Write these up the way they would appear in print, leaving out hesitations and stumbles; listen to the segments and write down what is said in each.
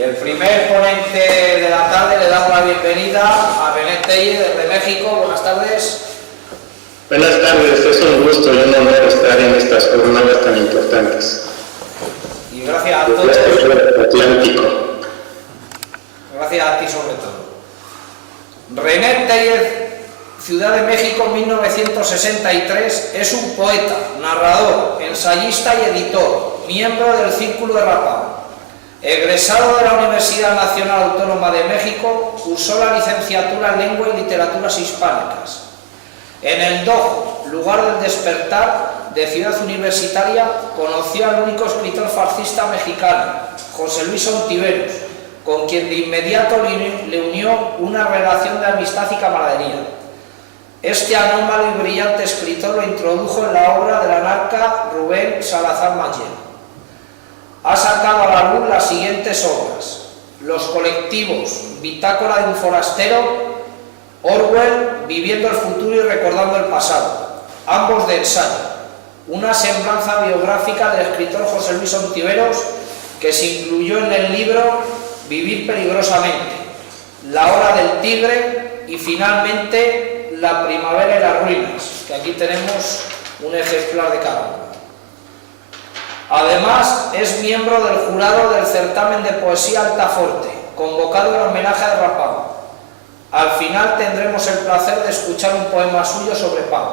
Y el primer ponente de la tarde le damos la bienvenida a René Tellez desde México. Buenas tardes. Buenas tardes, es un gusto y un honor estar en estas jornadas tan importantes. Y gracias a todos. Atlántico. Gracias a ti sobre todo. René Tellez, Ciudad de México, 1963, es un poeta, narrador, ensayista y editor, miembro del Círculo de Rapao. Egresado de la Universidad Nacional Autónoma de México, cursó la licenciatura en Lengua y Literaturas Hispánicas. En el DOJ, lugar del despertar de Ciudad Universitaria, conoció al único escritor fascista mexicano, José Luis Ontiveros, con quien de inmediato le unió una relación de amistad y camaradería. Este anómalo y brillante escritor lo introdujo en la obra del anarca Rubén Salazar Mayén. Ha sacado a la luz las siguientes obras: Los colectivos, Bitácora de un forastero, Orwell, Viviendo el futuro y recordando el pasado, ambos de ensayo, una semblanza biográfica del escritor José Luis Ontiveros que se incluyó en el libro Vivir peligrosamente, La hora del tigre y finalmente La primavera y las ruinas, que aquí tenemos un ejemplar de cada uno. Además, es miembro del jurado del certamen de poesía Altaforte, convocado en homenaje a Rapao. Al final tendremos el placer de escuchar un poema suyo sobre Pau.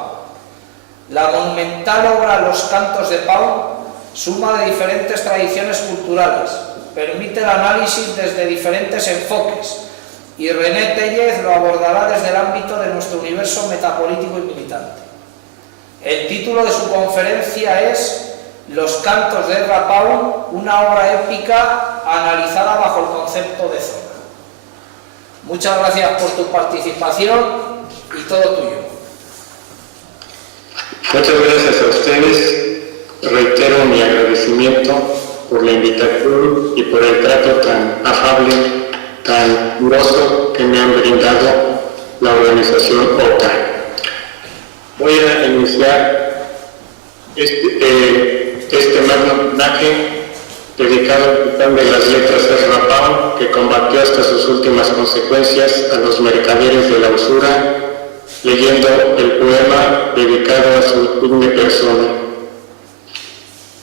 La monumental obra Los cantos de Pau suma de diferentes tradiciones culturales, permite el análisis desde diferentes enfoques y René Tellez lo abordará desde el ámbito de nuestro universo metapolítico y militante. El título de su conferencia es Los cantos de Rapao, una obra épica analizada bajo el concepto de zona. Muchas gracias por tu participación y todo tuyo. Muchas gracias a ustedes. Reitero mi agradecimiento por la invitación y por el trato tan afable, tan amoroso que me han brindado la organización OCA. Voy a iniciar este magno homenaje dedicado al capitán de las letras de Rapao, que combatió hasta sus últimas consecuencias a los mercaderes de la usura, leyendo el poema dedicado a su insigne persona.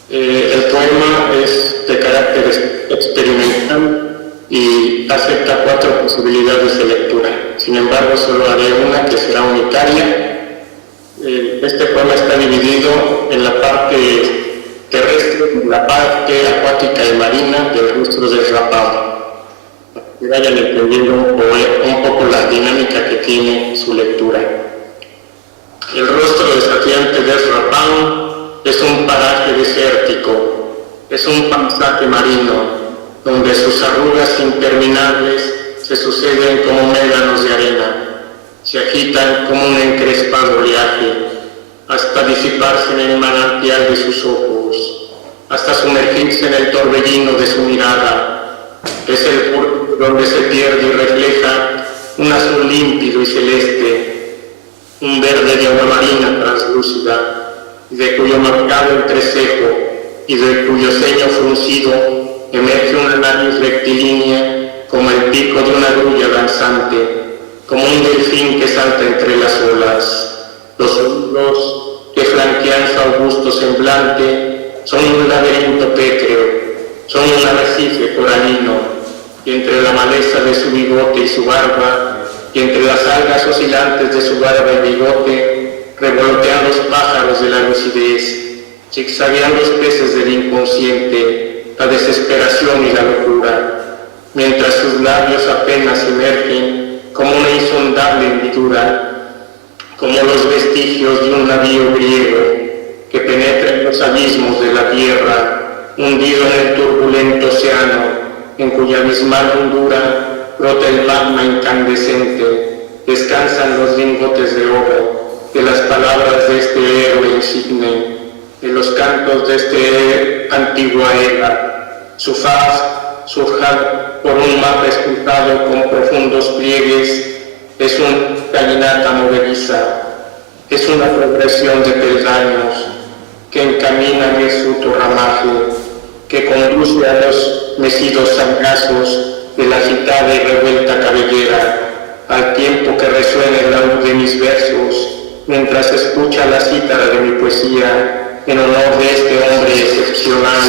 El poema es de carácter experimental y acepta 4 posibilidades de lectura. Sin embargo, solo haré una que será unitaria. Este poema está dividido en la parte terrestre, en la parte acuática y marina del rostro del Rapao, para que vayan entendiendo un poco la dinámica que tiene su lectura. El rostro desafiante del Rapao es un paraje desértico, es un paisaje marino, donde sus arrugas interminables se suceden como médanos de arena, se agitan como un encrespado oleaje, hasta disiparse en el manantial de sus ojos, hasta sumergirse en el torbellino de su mirada. Es el puerto donde se pierde y refleja un azul límpido y celeste, un verde de agua marina translúcida, de cuyo marcado entrecejo y de cuyo ceño fruncido emerge una nariz rectilínea como el pico de una grulla danzante, como un delfín que salta entre las olas. Los hombros que flanquean su augusto semblante son un laberinto pétreo, son un arrecife coralino, y entre la maleza de su bigote y su barba, y entre las algas oscilantes de su barba y bigote, revolotean los pájaros de la lucidez, zigzaguean los peces del inconsciente, la desesperación y la locura, mientras sus labios apenas emergen como una insondable hendidura, como los vestigios de un navío griego que penetra en los abismos de la tierra, hundido en el turbulento océano, en cuya abismal hondura brota el magma incandescente, descansan los lingotes de oro, de las palabras de este héroe insigne, de los cantos de este antigua era. Su faz, surjada por un mapa escultado con profundos pliegues, es una caminata movediza, es una progresión de peldaños que encaminan el suto ramaje, que conduce a los mecidos sargazos de la agitada y revuelta cabellera, al tiempo que resuena el laúd de mis versos, mientras escucha la cítara de mi poesía, en honor de este hombre excepcional,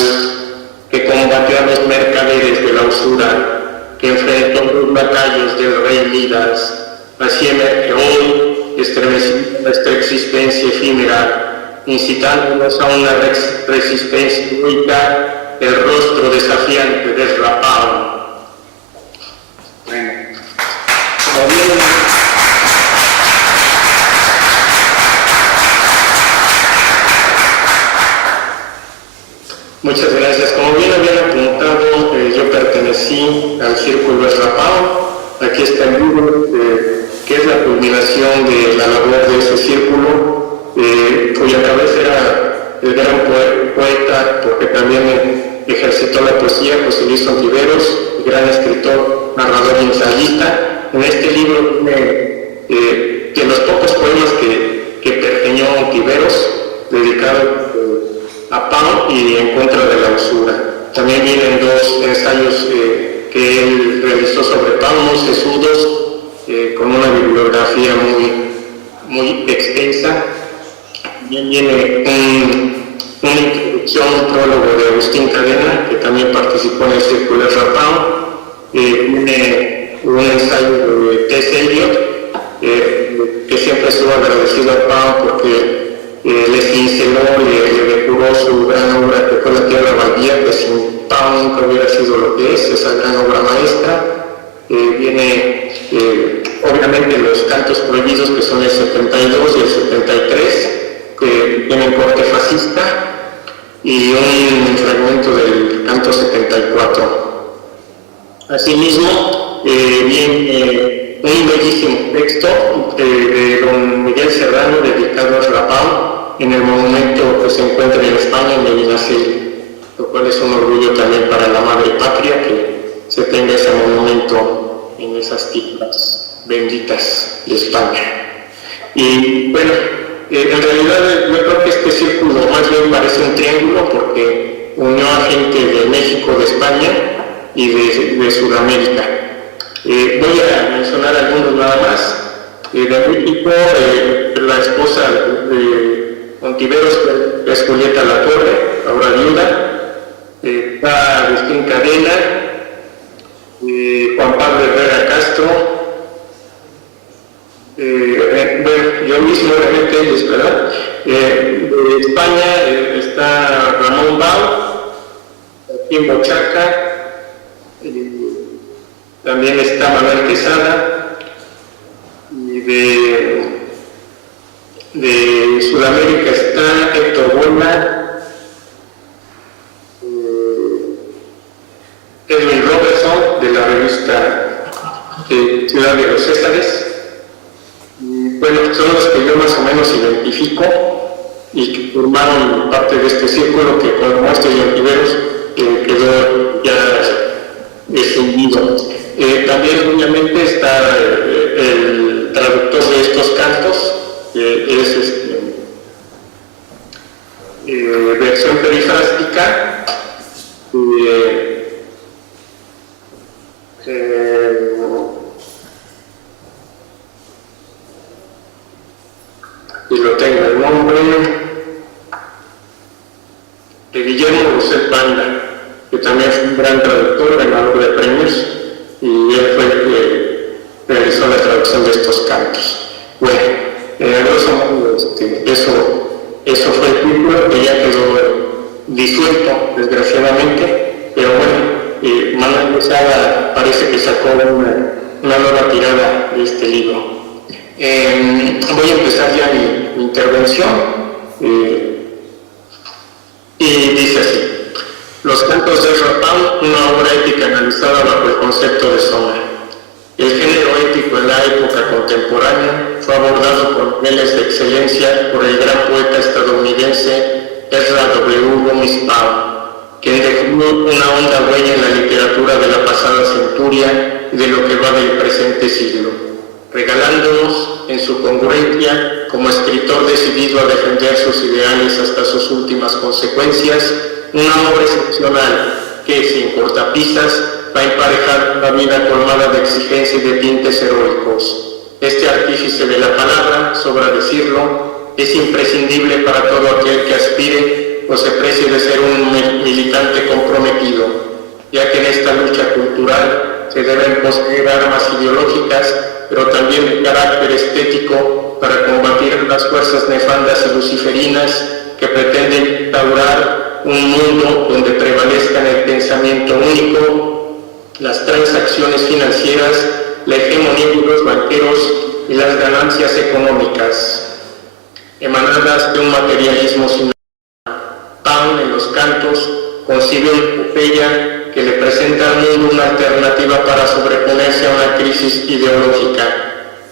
que combatió a los mercaderes de la usura, que enfrentó los lacayos del rey Midas. Así emerge hoy, estremeciendo nuestra existencia efímera, incitándonos a una resistencia heroica, el rostro desafiante del rapado. Bueno, como bien, muchas gracias. Como bien habían apuntado, yo pertenecí al Círculo del Rapao. Aquí está el libro, que es la culminación de la labor de ese círculo, cuya cabeza era el gran poeta, porque también ejercitó la poesía, José Luis Ontiveros, gran escritor, narrador y ensayista. En este libro de los pocos poemas que pergeñó Ontiveros, dedicado a Pau y en contra de la usura. También vienen dos ensayos que él realizó sobre Pau, muy sesudos, con una bibliografía muy extensa. También viene una introducción, un prólogo de Agustín Cadena, que también participó en el Círculo de Rapao. Viene un ensayo de T.S. Eliot, que siempre estuvo agradecido a Pau porque le cinceló, le depuró su gran obra que fue La Tierra Baldía, que sin Pau nunca hubiera sido lo que es, esa gran obra maestra. Viene obviamente los cantos prohibidos, que son el 72 y el 73, que tienen corte fascista, y un fragmento del canto 74. Asimismo, viene un bellísimo texto de don Miguel Serrano dedicado a Rapao en el monumento que se encuentra en España, en Medinaceli, lo cual es un orgullo también para la madre patria que se tenga ese monumento en esas tierras benditas de España. Y bueno, en realidad yo creo que este círculo más bien parece un triángulo porque unió a gente de México, de España y de Sudamérica. Voy a mencionar algunos nada más. De México, la esposa de Ontiveros es Julieta Latorre, ahora viuda. Está Agustín Cadena, Juan Pablo Herrera Castro, yo mismo realmente ellos, ¿verdad? De España está Ramón Bau, Joaquín Bochaca, también está Manuel Quesada, y de Sudamérica está Héctor Buena, Edwin Robertson, de la revista Ciudad de los Césares. Bueno, son los que yo más o menos identifico y que formaron parte de este círculo que con Muestro y Ontiveros quedó ya escindido. También obviamente está el traductor de estos cantos, que es versión perifrástica, y lo tengo el nombre de Guillermo Rosel Banda, que también fue un gran traductor, ganador de premios, y él fue el que realizó la traducción de estos cantos. Bueno, grosso modo, eso fue el círculo que ya quedó disuelto, desgraciadamente, pero bueno, Manuel Quesada parece que sacó una nueva tirada de este libro. Voy a empezar ya mi intervención, y dice así: Los cantos de Rapao, una obra épica analizada bajo el concepto de zona. El género épico en la época contemporánea fue abordado con niveles de excelencia por el gran poeta estadounidense Ezra W. Loomis Pau, quien dejó una honda huella en la literatura de la pasada centuria y de lo que va del presente siglo, regalándonos, en su congruencia, como escritor decidido a defender sus ideales hasta sus últimas consecuencias, una obra excepcional que, sin cortapisas, va a emparejar una vida colmada de exigencia y de tintes heroicos. Este artífice de la palabra, sobra decirlo, es imprescindible para todo aquel que aspire o se precie de ser un militante comprometido, ya que en esta lucha cultural se deben poseer armas ideológicas, pero también de carácter estético para combatir las fuerzas nefandas y luciferinas que pretenden instaurar un mundo donde prevalezcan el pensamiento único, las transacciones financieras, la hegemonía de los banqueros y las ganancias económicas, emanadas de un materialismo sin. Pound, en los cantos, concibe una epopeya que le presenta al mundo una alternativa para sobreponerse a una crisis ideológica,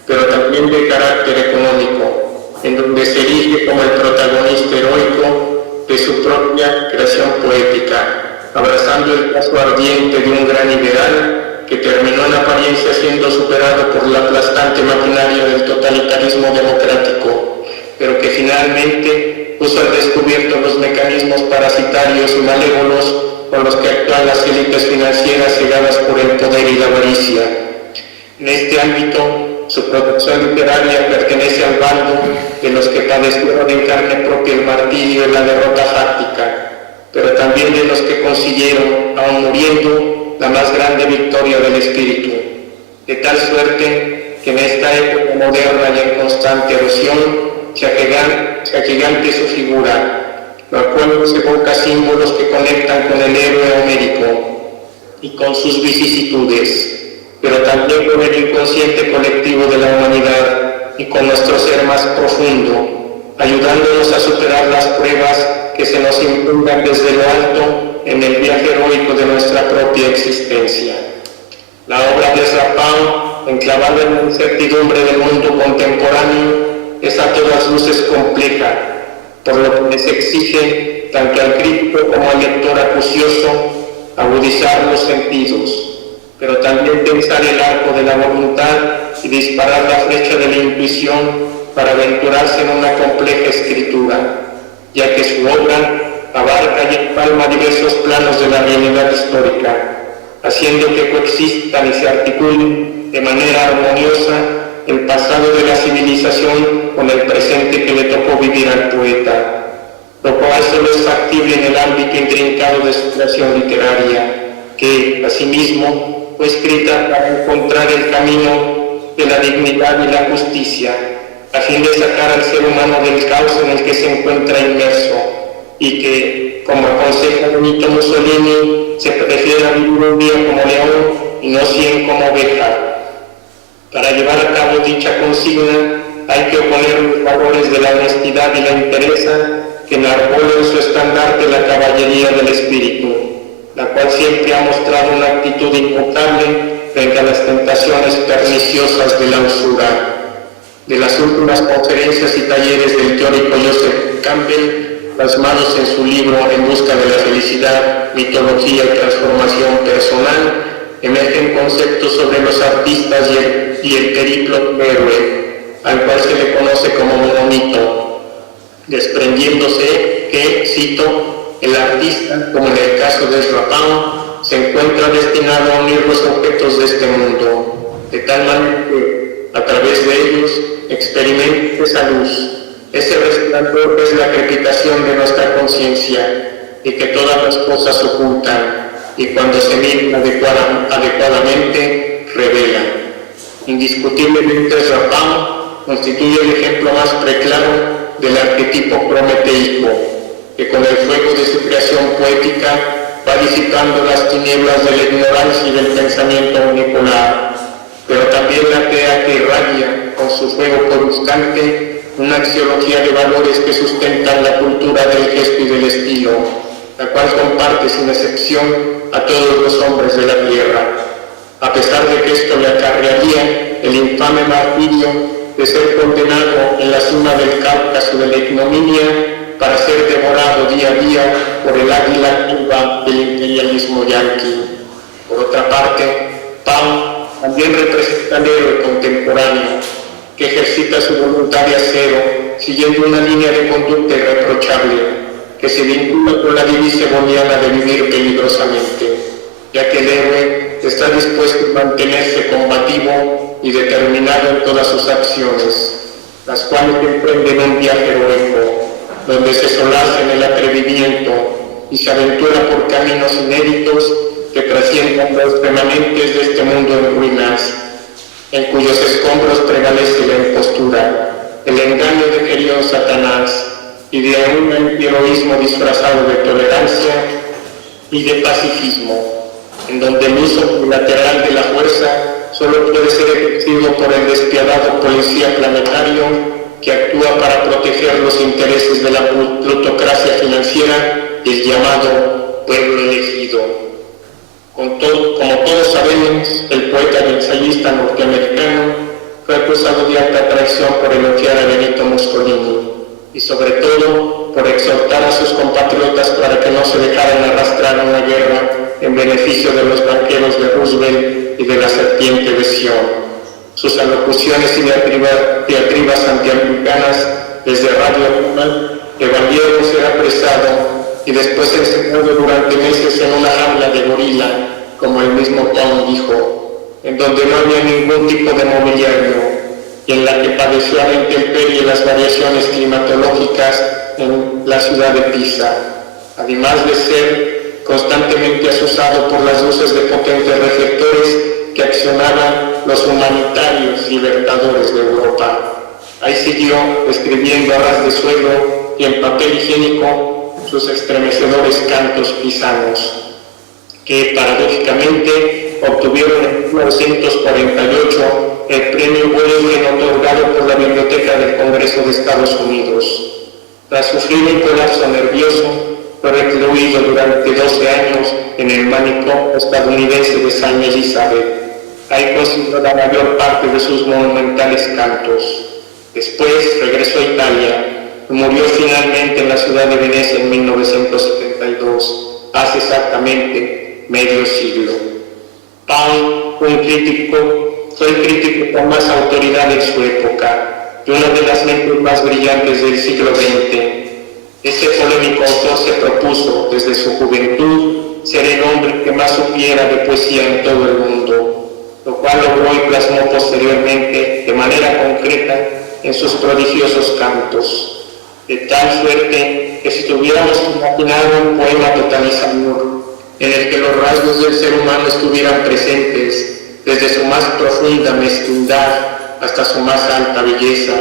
pero también de carácter económico, en donde se erige como el protagonista heroico de su propia creación poética, abrazando el caso ardiente de un gran ideal que terminó en apariencia siendo superado por la aplastante maquinaria del totalitarismo democrático, pero que finalmente puso al descubierto los mecanismos parasitarios y malévolos con los que actúan las élites financieras cegadas por el poder y la avaricia. En este ámbito, su producción literaria pertenece al bando de los que padecieron en carne propia el martirio y la derrota fáctica, pero también de los que consiguieron, aun muriendo, la más grande victoria del espíritu, de tal suerte que en esta época moderna y en constante erosión se agigante su figura, lo cual nos evoca símbolos que conectan con el héroe homérico y con sus vicisitudes, pero también con el inconsciente colectivo de la humanidad y con nuestro ser más profundo, ayudándonos a superar las pruebas que se nos impongan desde lo alto en el viaje heroico de nuestra propia existencia. La obra de Ezra Pound, enclavada en la incertidumbre del mundo contemporáneo, es a todas luces compleja, por lo que les exige tanto al crítico como al lector acucioso agudizar los sentidos, pero también tensar el arco de la voluntad y disparar la flecha de la intuición para aventurarse en una compleja escritura, ya que su obra abarca y empalma diversos planos de la realidad histórica, haciendo que coexistan y se articulen de manera armoniosa el pasado de la civilización con el presente que le tocó vivir al poeta, lo cual solo es factible en el ámbito intrincado de su creación literaria, que, asimismo, fue escrita para encontrar el camino de la dignidad y la justicia, a fin de sacar al ser humano del caos en el que se encuentra inmerso, y que, como aconseja Benito Mussolini, se prefiere vivir un día como león y no 100 como oveja. Para llevar a cabo dicha consigna hay que oponer los valores de la honestidad y la entereza que enarbola en su estandarte la caballería del espíritu, la cual siempre ha mostrado una actitud intocable frente a las tentaciones perniciosas de la usura. De las últimas conferencias y talleres del teórico Joseph Campbell, plasmados en su libro En busca de la felicidad, mitología y transformación personal, emergen conceptos sobre los artistas y el periplo del héroe, al cual se le conoce como monito, desprendiéndose que, cito, el artista, como en el caso de Ezra Pound, se encuentra destinado a unir los objetos de este mundo, de tal manera que, a través de ellos, experimente esa luz. Ese resplandor es la crepitación de nuestra conciencia, y que todas las cosas ocultan, y cuando se miran adecuadamente, revelan. Indiscutiblemente Ezra Pound constituye el ejemplo más preclaro del arquetipo prometeico, que con el fuego de su creación poética va disipando las tinieblas de la ignorancia y del pensamiento unipolar, pero también la crea que irradia con su fuego coruscante una axiología de valores que sustentan la cultura del gesto y del estilo, la cual comparte sin excepción a todos los hombres de la tierra, a pesar de que esto le acarrearía el infame martirio de ser condenado en la cima del Cáucaso de la ignominia para ser devorado día a día por el águila turba del imperialismo yanqui. Por otra parte, Pound también representa al héroe contemporáneo, que ejercita su voluntad de acero, siguiendo una línea de conducta irreprochable, que se vincula con la divisa boliana de vivir peligrosamente, ya que el héroe está dispuesto a mantenerse combativo y determinado en todas sus acciones, las cuales emprenden un viaje heroico, donde se solaza en el atrevimiento y se aventura por caminos inéditos que trasciendan los remanentes de este mundo en ruinas, en cuyos escombros prevalece la impostura, el engaño de querido Satanás y de un heroísmo disfrazado de tolerancia y de pacifismo, en donde el uso unilateral de la fuerza solo puede ser ejercido por el despiadado policía planetario que actúa para proteger los intereses de la plutocracia financiera y el llamado pueblo elegido. Como todos sabemos, el poeta y ensayista norteamericano fue acusado de alta traición por elogiar a Benito Mussolini y sobre todo por exhortar a sus compatriotas para que no se dejaran arrastrar a una guerra en beneficio de los banqueros de Roosevelt y de la serpiente de Sion. Sus alocuciones y diatribas antiamericanas desde Radio Roma le valieron ser apresado y después encerrado durante meses en una jaula de gorila, como el mismo Pound dijo, en donde no había ningún tipo de mobiliario y en la que padeció a la intemperie las variaciones climatológicas en la ciudad de Pisa, además de ser constantemente asusado por las luces de potentes reflectores que accionaban los humanitarios libertadores de Europa. Ahí siguió escribiendo a ras de suelo y en papel higiénico sus estremecedores cantos pisanos, que paradójicamente obtuvieron en 1948 el premio Wolleben otorgado por la Biblioteca del Congreso de Estados Unidos. Tras sufrir un colapso nervioso, fue recluido durante 12 años en el manicomio estadounidense de Saint Elizabeth. Ahí consiguió la mayor parte de sus monumentales cantos. Después regresó a Italia y murió finalmente en la ciudad de Venecia en 1972, hace exactamente medio siglo. Pound fue el crítico con más autoridad en su época y una de las mentes más brillantes del siglo XX. Ese polémico autor se propuso desde su juventud ser el hombre que más supiera de poesía en todo el mundo, lo cual logró y plasmó posteriormente de manera concreta en sus prodigiosos cantos, de tal suerte que si tuviéramos imaginado un poema totalizador en el que los rasgos del ser humano estuvieran presentes desde su más profunda mezquindad hasta su más alta belleza,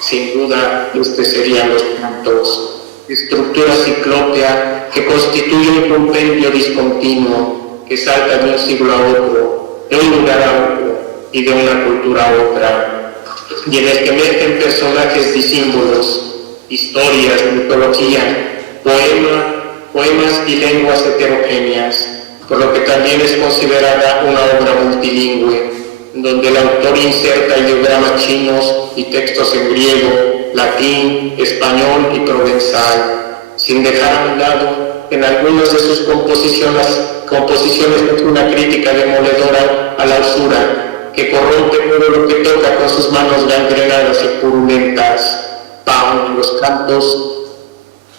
sin duda serían los cantos, estructura ciclópea que constituye un compendio discontinuo que salta de un siglo a otro, de un lugar a otro y de una cultura a otra, y en el que emergen personajes disímbolos, historias, mitología, poemas y lenguas heterogéneas, por lo que también es considerada una obra multilingüe, donde el autor inserta ideogramas chinos y textos en griego, latín, español y provenzal, sin dejar a un lado en algunas de sus composiciones una crítica demoledora a la usura, que corrompe todo lo que toca con sus manos gangrenadas y purulentas. Pound, los cantos,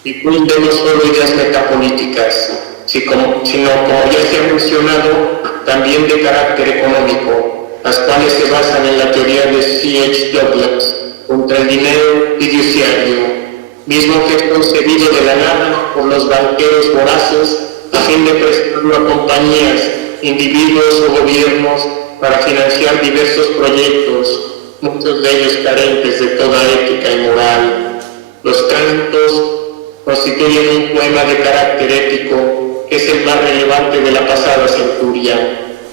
difunde no solo ideas metapolíticas, sino, como ya se ha mencionado, también de carácter económico, las cuales se basan en la teoría de C.H. Douglas contra el dinero fiduciario, mismo que es concebido de la nada por los banqueros voraces a fin de prestarlo a compañías, individuos o gobiernos para financiar diversos proyectos, muchos de ellos carentes de toda ética y moral. Los cantos constituyen un poema de carácter épico que es el más relevante de la pasada centuria,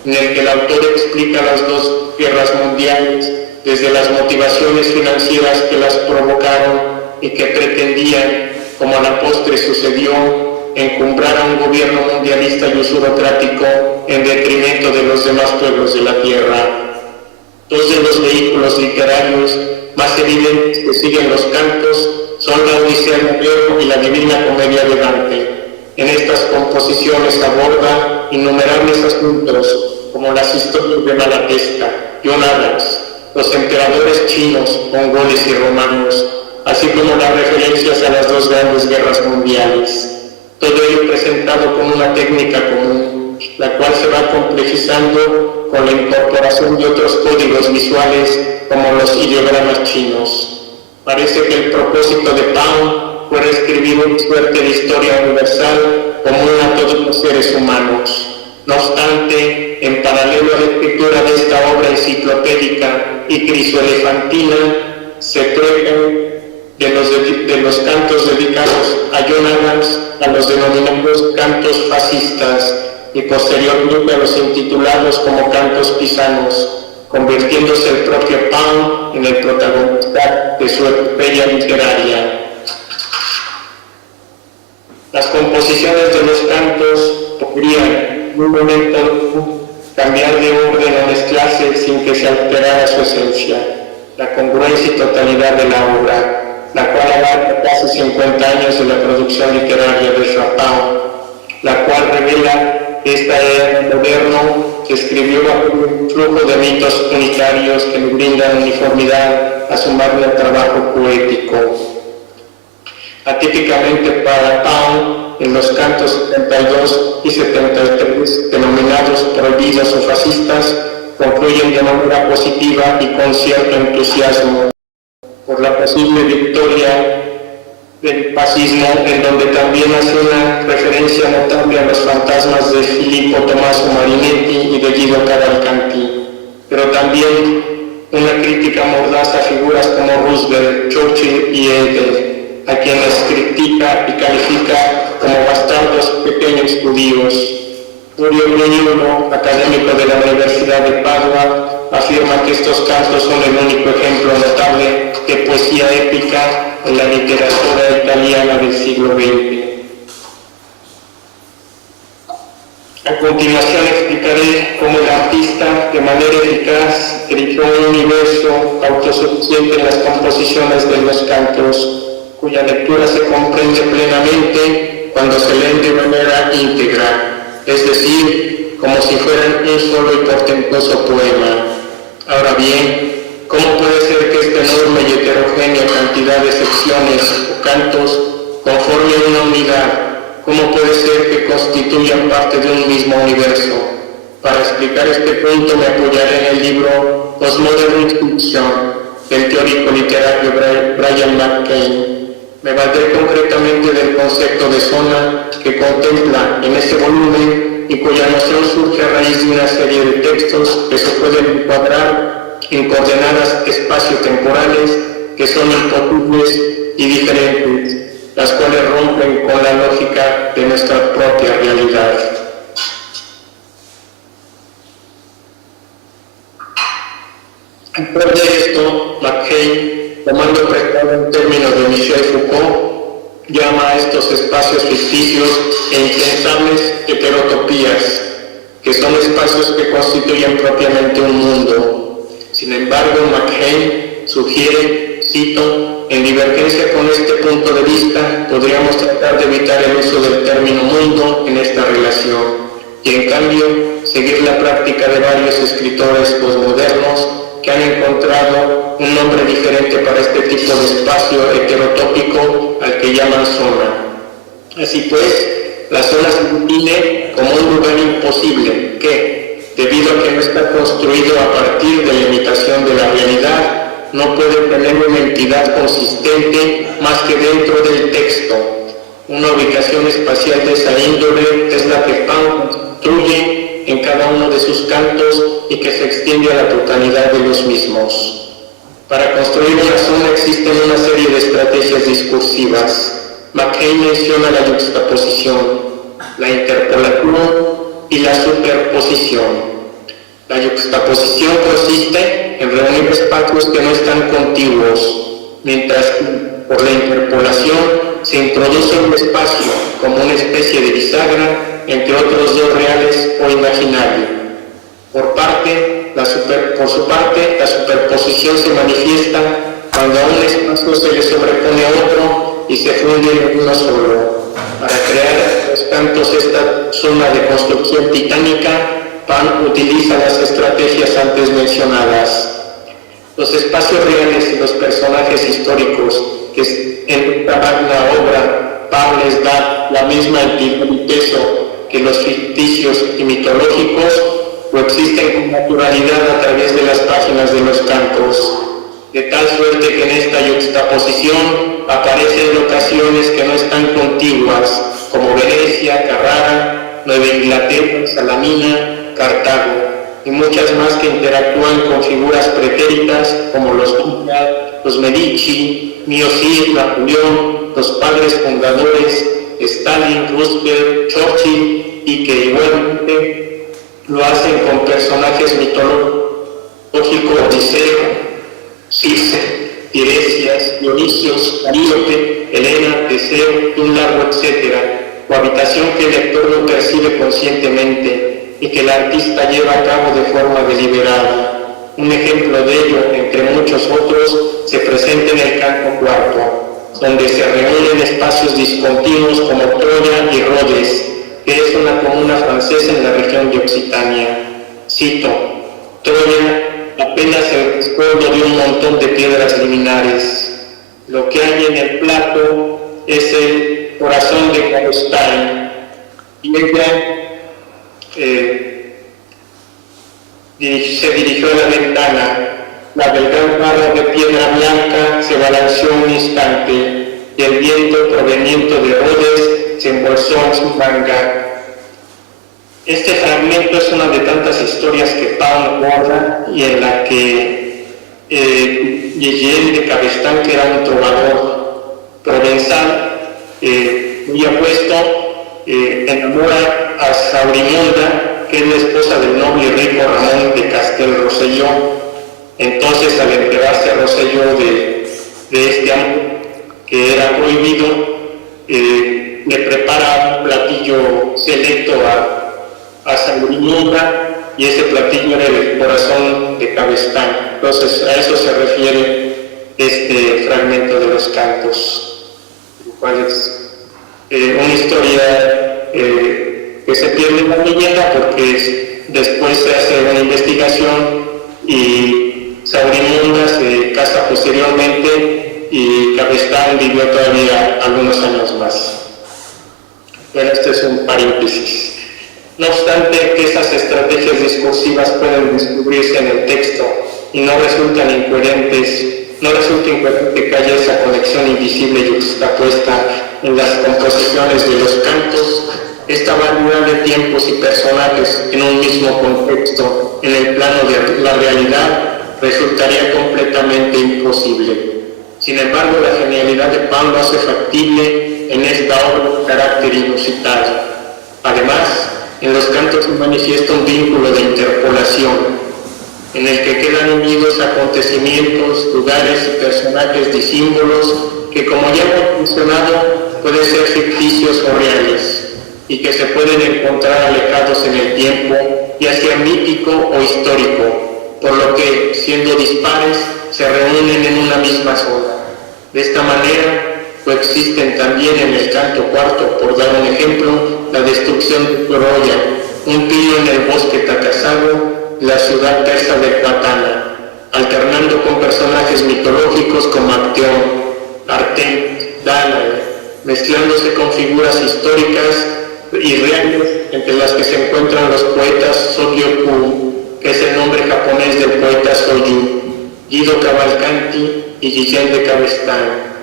en el que el autor explica las dos guerras mundiales desde las motivaciones financieras que las provocaron y que pretendían, como a la postre sucedió, encumbrar a un gobierno mundialista y usurocrático en detrimento de los demás pueblos de la tierra. Dos de los vehículos literarios más evidentes que siguen los cantos son la Odisea de Homero y la Divina Comedia de Dante. En estas composiciones aborda innumerables asuntos, como las historias de Malatesta, John Adams, los emperadores chinos, mongoles y romanos, así como las referencias a las dos grandes guerras mundiales. Todo ello presentado con una técnica común, la cual se va complejizando con la incorporación de otros códigos visuales como los ideogramas chinos. Parece que el propósito de Pound fue reescribir una suerte de historia universal común a todos los seres humanos. No obstante, en paralelo a la escritura de esta obra enciclopédica y crisoelefantina, se tratan de los cantos dedicados a John Adams, a los denominados cantos fascistas y posteriormente a los intitulados como cantos pisanos, convirtiéndose el propio Pound en el protagonista de su epopeya literaria. Las composiciones de los cantos podrían en un momento cambiar de orden o mezclarse sin que se alterara su esencia, la congruencia y totalidad de la obra, la cual abarca casi 50 años de la producción literaria de Pound, la cual revela que esta era moderno se escribió bajo un flujo de mitos unitarios que le brindan uniformidad a su magno trabajo poético. Atípicamente para Pound, en los cantos 72 y 73, denominados prohibidos o fascistas, concluyen de manera positiva y con cierto entusiasmo por la posible victoria del fascismo, en donde también hace una referencia notable a los fantasmas de Filippo Tommaso Marinetti y de Guido Cavalcanti, pero también una crítica mordaz a figuras como Roosevelt, Churchill y Eder, a quienes critica y califica como bastardos pequeños judíos. Tullio Bruniolo, académico de la Universidad de Padua, afirma que estos cantos son el único ejemplo notable de poesía épica en la literatura italiana del siglo XX. A continuación explicaré cómo el artista, de manera eficaz, erigió un universo autosuficiente en las composiciones de los cantos, cuya lectura se comprende plenamente cuando se leen de manera íntegra, es decir, como si fueran un solo y portentoso poema. Ahora bien, ¿cómo puede ser que esta enorme y heterogénea cantidad de secciones o cantos conformen una unidad? ¿Cómo puede ser que constituyan parte de un mismo universo? Para explicar este punto me apoyaré en el libro Postmodern Instruction del teórico literario Brian McCain. Me valdré concretamente del concepto de zona que contempla en este volumen y cuya noción surge a raíz de una serie de textos que se pueden encuadrar en coordenadas espacio-temporales que son imposibles y diferentes, las cuales rompen con la lógica de nuestra propia realidad. Después de esto, McCain, tomando prestado un término de Michel Foucault, llama a estos espacios ficticios e impensables heterotopías, que son espacios que constituyen propiamente un mundo. Sin embargo, McCain sugiere, cito, en divergencia con este punto de vista, podríamos tratar de evitar el uso del término mundo en esta relación, y en cambio, seguir la práctica de varios escritores posmodernos que han encontrado un nombre diferente para este tipo de espacio heterotópico al que llaman zona. Así pues, la zona se define como un lugar imposible que, debido a que no está construido a partir de la imitación de la realidad, no puede tener una entidad consistente más que dentro del texto. Una ubicación espacial de esa índole es la que Pound construye en cada uno de sus cantos y que se extiende a la totalidad de los mismos. Para construir una zona existen una serie de estrategias discursivas. McCain menciona la yuxtaposición, la interpolación y la superposición. La yuxtaposición consiste en reunir espacios que no están contiguos, mientras que por la interpolación se introduce un espacio como una especie de bisagra entre otros dos reales o imaginarios. Por su parte, la superposición se manifiesta cuando a un espacio se le sobrepone a otro y se funde en uno solo. Para crear los cantos esta zona de construcción titánica, Pound utiliza las estrategias antes mencionadas. Los espacios reales y los personajes históricos que en esta magna obra Pablo les da la misma entidad y peso que los ficticios y mitológicos, coexisten con naturalidad a través de las páginas de los cantos, de tal suerte que en esta yuxtaposición aparecen locaciones que no están contiguas, como Venecia, Carrara, Nueva Inglaterra, Salamina, Cartago, y muchas más que interactúan con figuras pretéritas como los Duca, los Medici, Mio Cid, Napoleón, los padres fundadores, Stalin, Roosevelt, Churchill, y que igualmente lo hacen con personajes mitológicos, Odiseo, Circe, Tiresias, Dionisios, Caríope, Helena, Teseo, y un largo etcétera, cohabitación que el lector no percibe conscientemente y que el artista lleva a cabo de forma deliberada. Un ejemplo de ello, entre muchos otros, se presenta en el canto cuarto, donde se reúnen espacios discontinuos como Troya y Rhodes, que es una comuna francesa en la región de Occitania. Cito: Troya apenas el rescoldo de un montón de piedras liminares. Lo que hay en el plato es el corazón de Palestine, y ella se dirigió a la ventana. La delgada barra de piedra blanca se balanceó un instante y el viento proveniente de Rhodes se embolsó en su manga. Este fragmento es una de tantas historias que Pau borra y en la que Guillén de Cabestán, que era un trovador provenzal, muy apuesto, enamora a Saurimunda, que es la esposa del noble y rico Ramón de Castel-Rosselló. Entonces, al enterarse Rosselló de este amor que era prohibido, le prepara un platillo selecto a Saurimunda, y ese platillo era el corazón de Cabestán. Entonces, a eso se refiere este fragmento de los cantos, lo cual es una historia que se pierde en la leyenda, porque después se hace una investigación y Saurimunda se casa posteriormente y Cabestán vivió todavía algunos años más. Bueno, este es un paréntesis. No obstante que esas estrategias discursivas pueden descubrirse en el texto y no resulta incoherente que haya esa conexión invisible y juxtapuesta en las composiciones de los cantos, esta variedad de tiempos y personajes en un mismo contexto, en el plano de la realidad, resultaría completamente imposible. Sin embargo, la genialidad de Pablo hace factible en esta obra un carácter inusitado. Además, en los cantos se manifiesta un vínculo de interpolación, en el que quedan unidos acontecimientos, lugares y personajes de símbolos que, como ya hemos mencionado, pueden ser ficticios o reales, y que se pueden encontrar alejados en el tiempo, ya sea mítico o histórico, por lo que, siendo dispares, se reúnen en una misma zona. De esta manera, coexisten también en el canto cuarto, por dar un ejemplo, la destrucción de Troya, un tiro en el bosque Tacasaro, la ciudad persa de Patana, alternando con personajes mitológicos como Acteón, Artem, Danae, mezclándose con figuras históricas y reales, entre las que se encuentran los poetas Sogyo-ku, que es el nombre japonés del poeta Soyu, Guido Cavalcanti y Guillén de Cabestán.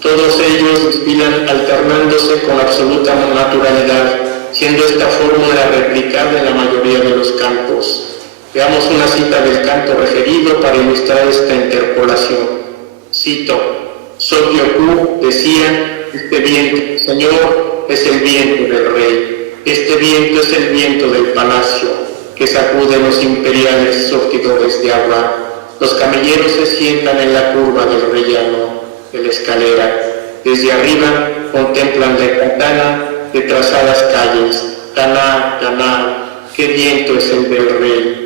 Todos ellos desfilan alternándose con absoluta naturalidad, siendo esta fórmula replicada en la mayoría de los cantos. Veamos una cita del canto referido para ilustrar esta interpolación. Cito: Sogyo-ku decía: este viento, Señor, es el viento del rey. Este viento es el viento del palacio, que sacude los imperiales surtidores de agua. Los camelleros se sientan en la curva del rellano de la escalera. Desde arriba contemplan la katana de trazadas calles. Taná, taná, qué viento es el del rey.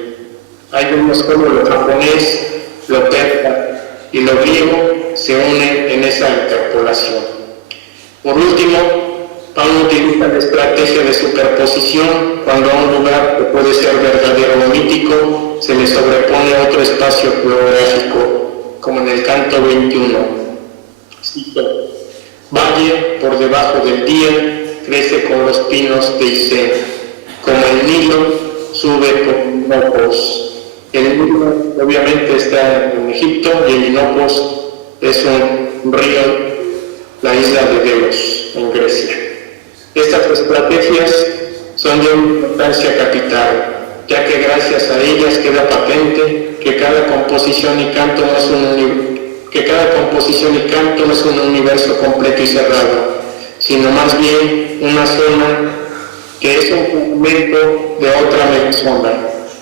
Hay unos como lo japonés, lo persa y lo griego se unen en esa interpolación. Por último, Pound utiliza la estrategia de superposición cuando a un lugar que puede ser verdadero o mítico se le sobrepone otro espacio geográfico, como en el canto 21. Cito: Valle por debajo del día crece con los pinos de Isén, como el Nilo sube con Inopos. El Nilo obviamente está en Egipto y el Inopos es un río, la isla de Delos, en Grecia. Estas estrategias son de una importancia capital, ya que gracias a ellas queda patente que cada composición y canto no es un universo completo y cerrado, sino más bien una zona que es un fragmento de otra megazona.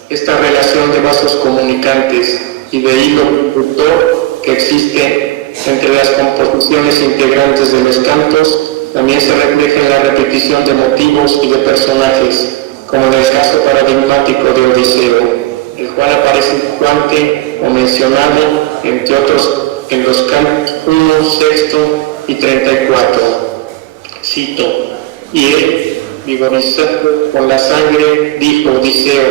Esta relación de vasos comunicantes y de hilo conductor que existe entre las composiciones integrantes de los cantos también se refleja en la repetición de motivos y de personajes, como en el caso paradigmático de Odiseo, el cual aparece frecuente o mencionado, entre otros, en los cantos 1, 6 y 34. Cito: Y él, vigorizado con la sangre, dijo Odiseo: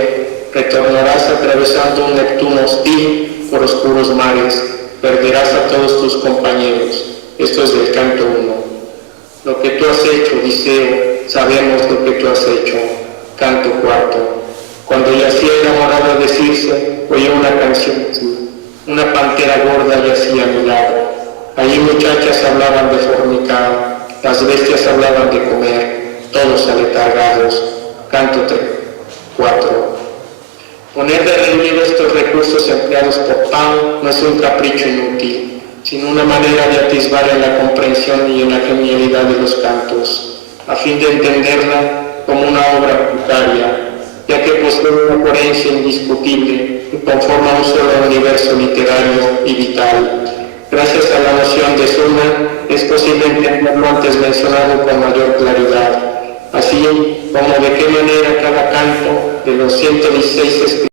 retornarás atravesando un Neptuno hostil por oscuros mares, perderás a todos tus compañeros. Esto es del canto 1. Lo que tú has hecho, Odiseo, sabemos lo que tú has hecho. Canto 4. Cuando yacía enamorada de Circe, oía una canción así: una pantera gorda yacía a mi lado. Allí muchachas hablaban de fornicar, las bestias hablaban de comer, todos aletargados. Canto 4. Poner de relieve estos recursos empleados por Pound no es un capricho inútil, sino una manera de atisbar en la comprensión y en la genialidad de los cantos, a fin de entenderla como una obra unitaria, ya que posee una coherencia indiscutible y conforma un solo universo literario y vital. Gracias a la noción de suma, es posible entender lo antes mencionado con mayor claridad, así como de qué manera cada canto de los 116 escritos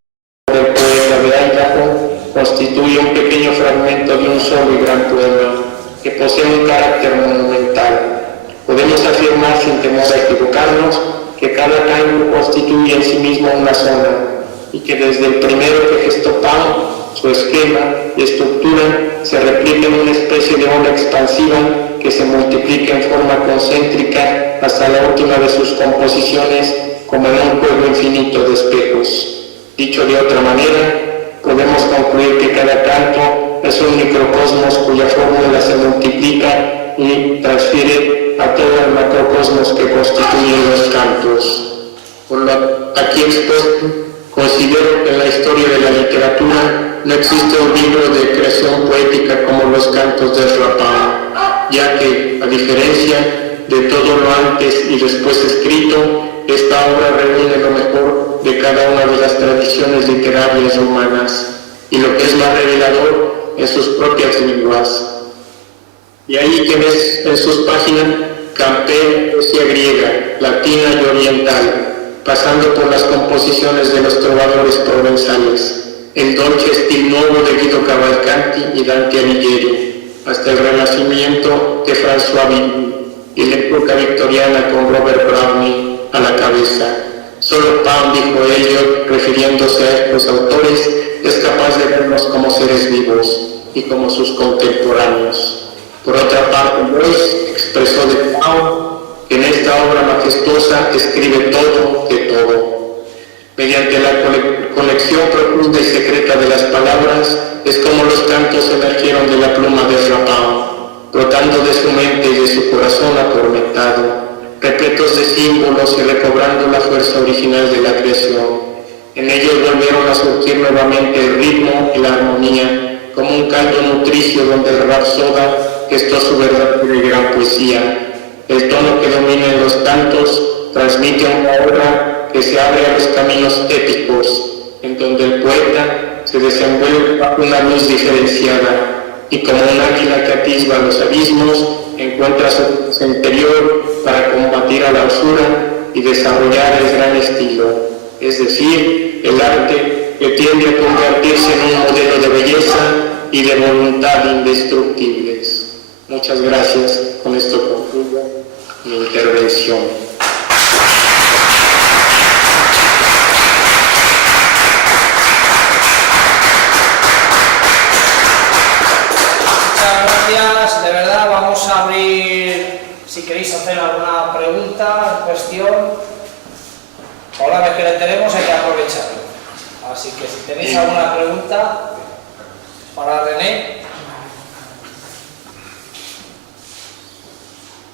del poeta de Idaho constituye un pequeño fragmento de un solo y gran poema que posee un carácter monumental. Podemos afirmar sin temor a equivocarnos que cada canto constituye en sí mismo una zona y que desde el primero que gestó Pound, su esquema y estructura se replica en una especie de onda expansiva que se multiplica en forma concéntrica hasta la última de sus composiciones, como en un juego infinito de espejos. Dicho de otra manera, podemos concluir que cada canto es un microcosmos cuya fórmula se multiplica y transfiere a todo el macrocosmos que constituyen los cantos. Por lo aquí expuesto, considero que en la historia de la literatura no existe un libro de creación poética como los cantos de Ezra Pound, ya que, a diferencia de todo lo antes y después escrito, esta obra reúne lo mejor de cada una de las tradiciones literarias humanas y lo que es más revelador en sus propias lenguas. Y ahí que ves en sus páginas campea poesía griega, latina y oriental, pasando por las composiciones de los trovadores provenzales, el dolce stil nuovo de Guido Cavalcanti y Dante Alighieri, hasta el Renacimiento de François Villon y la época victoriana con Robert Browning a la cabeza. Solo Pound, dijo Eliot, refiriéndose a estos autores, es capaz de verlos como seres vivos y como sus contemporáneos. Por otra parte, Joyce expresó de Pound que en esta obra majestuosa escribe todo de todo. Mediante la conexión profunda y secreta de las palabras, es como los cantos emergieron de la pluma de Ezra Pound, brotando de su mente y de su corazón atormentado, repletos de símbolos y recobrando la fuerza original de la creación. En ellos volvieron a surgir nuevamente el ritmo y la armonía, como un caldo nutricio donde el rapsoda gestó su verdadera y gran poesía. El tono que domina en los cantos transmite una obra que se abre a los caminos épicos, en donde el poeta se desenvuelve bajo una luz diferenciada y como un águila que atisba los abismos, encuentra su interior para combatir a la usura y desarrollar el gran estilo, es decir, el arte que tiende a convertirse en un modelo de belleza y de voluntad indestructibles. Muchas gracias, con esto concluyo. mi intervención. Muchas gracias, de verdad. Vamos a abrir, si queréis hacer alguna pregunta, cuestión. Por la vez que le tenemos hay que aprovecharlo. Así que si tenéis alguna pregunta para René.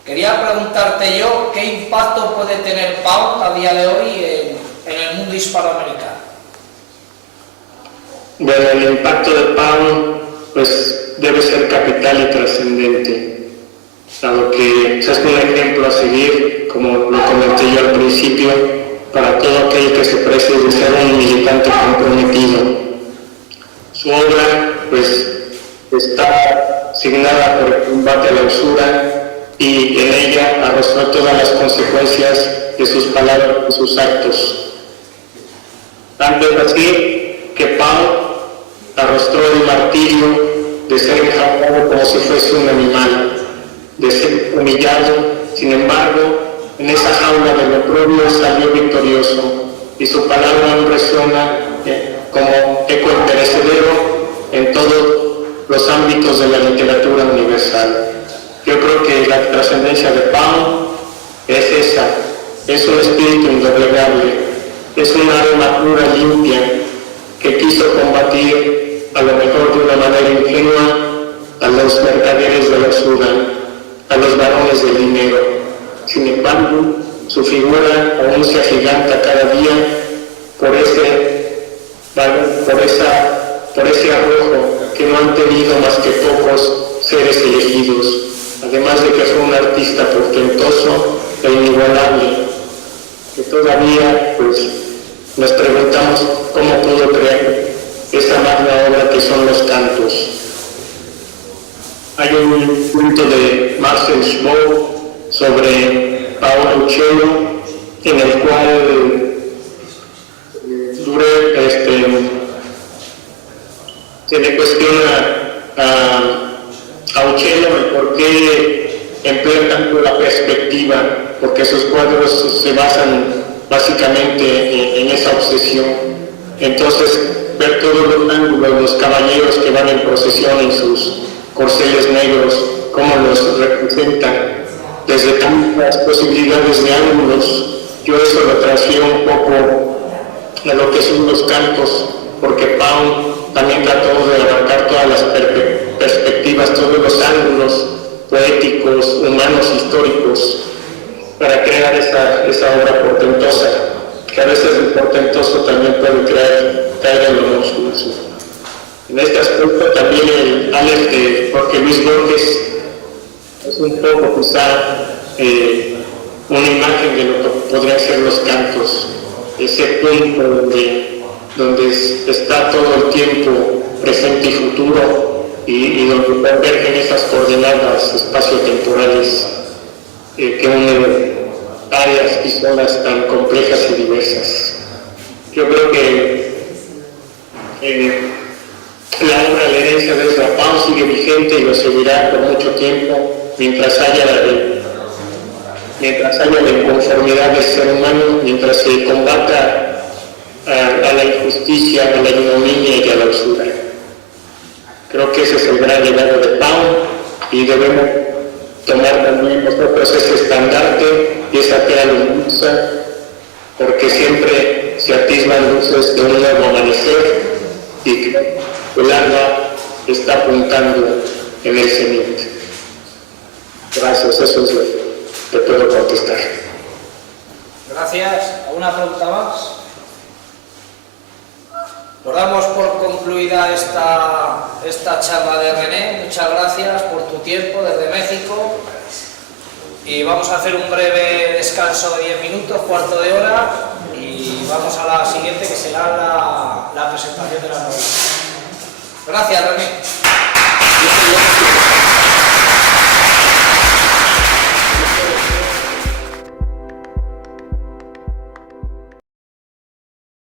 Quería preguntarte yo qué impacto puede tener Pound a día de hoy en el mundo hispanoamericano. Bueno, el impacto de Pound pues debe ser capital y trascendente, dado que es un ejemplo a seguir, como lo comenté yo al principio, para todo aquel que se precie de ser un militante comprometido. Su obra pues está signada por el combate a la usura, y en ella arrostró todas las consecuencias de sus palabras y sus actos. Tanto es así que Pound arrostró el martirio de ser enjaulado como si fuese un animal, de ser humillado. Sin embargo, en esa jaula del oprobio salió victorioso, y su palabra aún resuena como eco imperecedero en todos los ámbitos de la literatura universal. Yo creo que la trascendencia de Pound es esa, es un espíritu indoblegable, es una armadura limpia que quiso combatir, a lo mejor de una manera ingenua, a los mercaderes de la usura, a los varones del dinero. Sin embargo, su figura aún se agiganta cada día por ese arrojo que no han tenido más que pocos seres elegidos. Además de que fue un artista portentoso e inigualable, que todavía pues, nos preguntamos cómo pudo crear esa magna obra que son los cantos. Hay un punto de Marcel Schwob sobre Paolo Uccello, en el cual se le cuestiona a Uccello el por qué emplea tanto la perspectiva, porque sus cuadros se basan básicamente en esa obsesión. Entonces, ver todos los ángulos, los caballeros que van en procesión en sus corceles negros, cómo los representan desde tantas posibilidades de ángulos, yo eso lo transfiero un poco a lo que son los cantos, porque Pound también trató de abarcar todas las perspectivas, todos los ángulos poéticos, humanos, históricos, para crear esa obra portentosa, que a veces el portentoso también puede caer en lo monstruoso. En este aspecto también el Aleph de Jorge Luis Borges es un poco quizá una imagen de lo que podrían ser los cantos, ese punto donde está todo el tiempo presente y futuro, y donde convergen esas coordenadas espaciotemporales que unen áreas y zonas tan complejas y diversas. Yo creo que la obra La herencia de Ezra Pound sigue vigente y lo seguirá por mucho tiempo mientras haya la inconformidad del ser humano, mientras se combata a la injusticia, a la ignominia y a la usura. Creo que ese es el gran legado de Pound, y debemos tomar también nosotros ese estandarte y esa pera luminosa, porque siempre se atisban luces de un nuevo amanecer, y que el alma está apuntando en el cenit. Gracias, eso es lo que puedo contestar. Gracias. ¿Alguna pregunta más? Nos damos por concluida esta charla de René. Muchas gracias por tu tiempo desde México, y vamos a hacer un breve descanso de 10 minutos, cuarto de hora, y vamos a la siguiente, que será la presentación de la novela. Gracias, René.